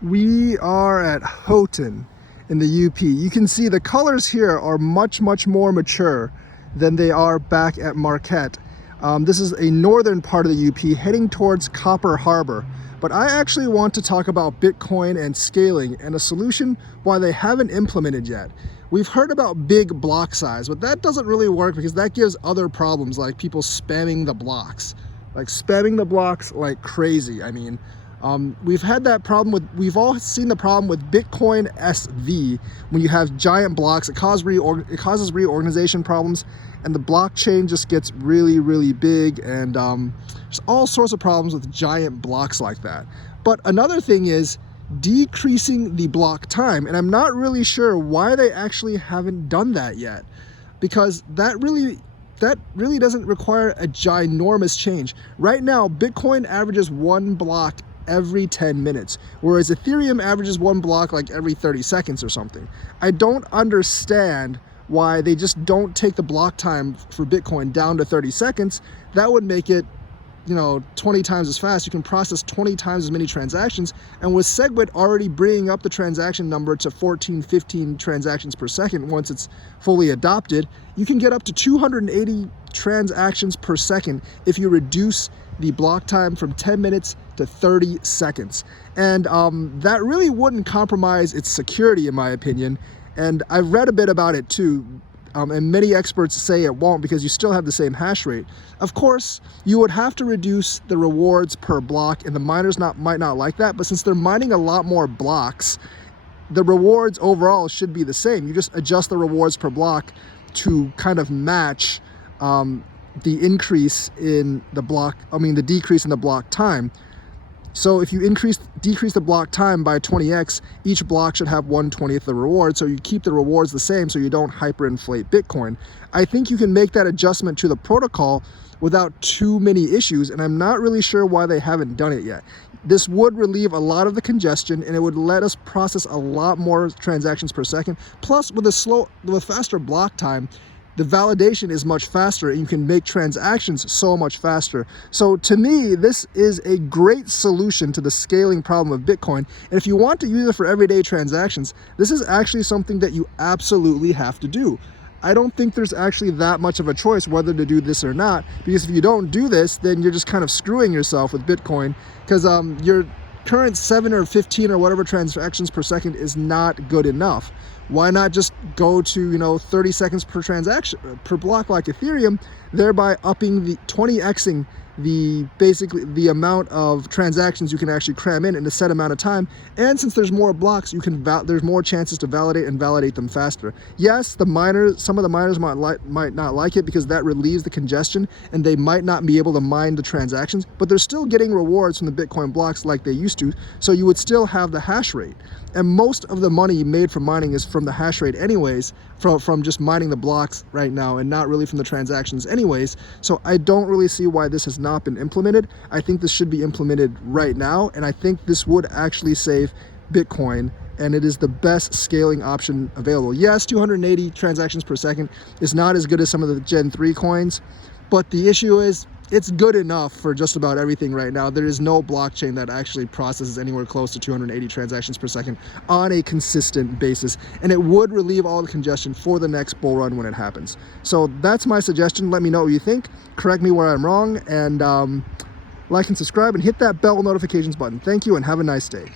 We are at Houghton in the UP. You can see the colors here are much more mature than they are back at Marquette. This is a northern part of the UP heading towards Copper Harbor. But I actually want to talk about Bitcoin and scaling and a solution why they haven't implemented yet. We've heard about big block size, but that doesn't really work because that gives other problems like people spamming the blocks. Like spamming the blocks like crazy. I mean, we've had that problem we've all seen the problem with Bitcoin SV. When you have giant blocks, it causes reorganization problems, and the blockchain just gets really big, and there's all sorts of problems with giant blocks like that. But another thing is decreasing the block time, and I'm not really sure why they actually haven't done that yet, because that really doesn't require a ginormous change. Right now, Bitcoin averages one block every 10 minutes, whereas Ethereum averages one block like every 30 seconds or something. I don't understand why they just don't take the block time for Bitcoin down to 30 seconds. That would make it, 20 times as fast. You can process 20 times as many transactions, and with SegWit already bringing up the transaction number to 14, 15 transactions per second once it's fully adopted, you can get up to 280 transactions per second if you reduce the block time from 10 minutes to 30 seconds. And that really wouldn't compromise its security, in my opinion. And I've read a bit about it too, and many experts say it won't because you still have the same hash rate. Of course, you would have to reduce the rewards per block, and the miners might not like that, but since they're mining a lot more blocks, the rewards overall should be the same. You just adjust the rewards per block to kind of match the increase in the the decrease in the block time. So if you decrease the block time by 20x, each block should have 1/20th of the reward. So you keep the rewards the same so you don't hyperinflate Bitcoin. I think you can make that adjustment to the protocol without too many issues, and I'm not really sure why they haven't done it yet. This would relieve a lot of the congestion, and it would let us process a lot more transactions per second. Plus, with faster block time, the validation is much faster, and you can make transactions so much faster. So to me, this is a great solution to the scaling problem of Bitcoin. And if you want to use it for everyday transactions, this is actually something that you absolutely have to do. I don't think there's actually that much of a choice whether to do this or not, because if you don't do this, then you're just kind of screwing yourself with Bitcoin, because your current 7 or 15 or whatever transactions per second is not good enough. Why not just go to 30 seconds per transaction per block like Ethereum, thereby upping the 20xing basically the amount of transactions you can actually cram in a set amount of time. And since there's more blocks, there's more chances to validate them faster. Yes, some of the miners might not like it because that relieves the congestion and they might not be able to mine the transactions, but they're still getting rewards from the Bitcoin blocks like they used to, so you would still have the hash rate. And most of the money made from mining is from the hash rate anyways, from just mining the blocks right now, and not really from the transactions anyways. So I don't really see why this has not been implemented. I think this should be implemented right now, and I think this would actually save Bitcoin, and it is the best scaling option available. Yes, 280 transactions per second is not as good as some of the Gen 3 coins, but the issue is it's good enough for just about everything right now. There is no blockchain that actually processes anywhere close to 280 transactions per second on a consistent basis, and it would relieve all the congestion for the next bull run when it happens. So that's my suggestion. Let me know what you think. Correct me where I'm wrong, and like and subscribe and hit that bell notifications button. Thank you, and have a nice day.